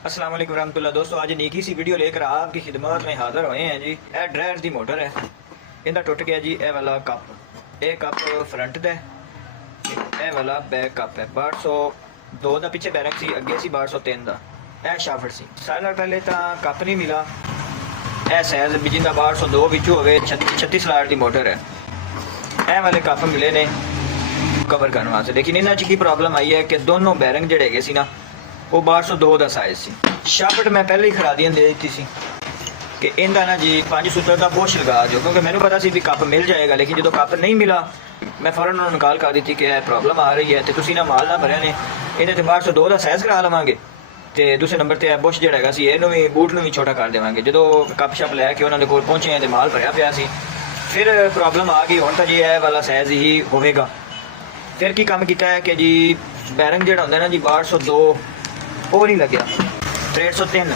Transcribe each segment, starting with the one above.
अस्सलाम वालेकुम रहमतुल्लाह। दोस्तों आज नीकी सी वीडियो लेकर आपकी खिदमत में हाजिर हुए हैं जी। यह ड्रायर दी मोटर है, इनका टुट गया जी। यह वाला कप, यह कप फ्रंट दा, यह वाला बैक कप है। 1202 का पिछे बैरक सी, अगे सी 1203 का। यह शाफट सी। सारे नाल पहले तो कप नहीं मिला। यह सैज भी जिंदा 1202 बिचू हो 36 लाट की मोटर है। यह वाले कप मिले ने कवर करने वास्ते, लेकिन इन्होंने की प्रॉब्लम आई है कि दोनों बैरिंग जड़े है सी ना वो 1202 का साइज सी। शाफट मैं पहले ही खरादियां दे दी सी कि इनका ना जी 5 सूत्र का बुश लगा दो, क्योंकि मैंने पता सी भी कप मिल जाएगा। लेकिन जो कप नहीं मिला मैं फौरन उन्होंने कॉल कर दी थी कि प्रॉब्लम आ रही है तो तुसी ना माल ना भरिया ने, इन्हें तो 1202 का साइज करा लवांगे। तो दूसरे नंबर पर बुश जड़ा सी इनू भी बूट में भी छोटा कर देवांगे। जो कप शप लैके उन्होंने कोल पहुंचे हैं तो माल भरिया पिया सी। फिर प्रॉब्लम आ गई, हुण तो जी यह वाला साइज ही होगा। फिर की काम किया है कि जी बैरिंग जो होंगे ना जी 1202 वो नहीं लग्या, 6303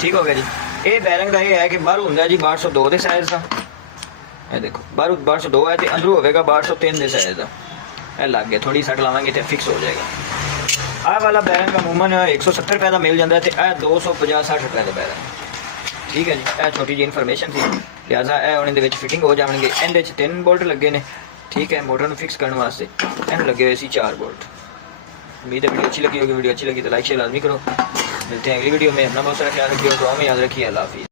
ठीक हो गया जी। ये बैरिंग का ये है कि बाहरों होंगे जी 1202 के साइज का, ये देखो बाहरों 1202 है तो अंदरों होगा 1203 के साइज का। यह लग गया, थोड़ी सट लावेंगे तो फिक्स हो जाएगा। आह वाला बैरिंग का अमूमन 170 रुपये का मिल जाता है, तो यह 250-60 रुपये का बैरिंग। ठीक है जी, यह छोटी जी इन्फॉर्मेशन थी, लिहाजा यह हम इहदे विच फिटिंग हो जाएंगे। इहदे 3 बोल्ट लगे ने, ठीक है। मोटर में फिक्स करने वास्ते इन लगे हुए सी 4 बोल्ट। उम्मीद है वीडियो अच्छी लगी होगी। वीडियो अच्छी लगी तो लाइक शेयर लाजमी करो। मिलते हैं अगली वीडियो में। अपना बहुत सारा ख्याल रखिए, दुआ में याद रखिए। अल्लाह हाफिज़।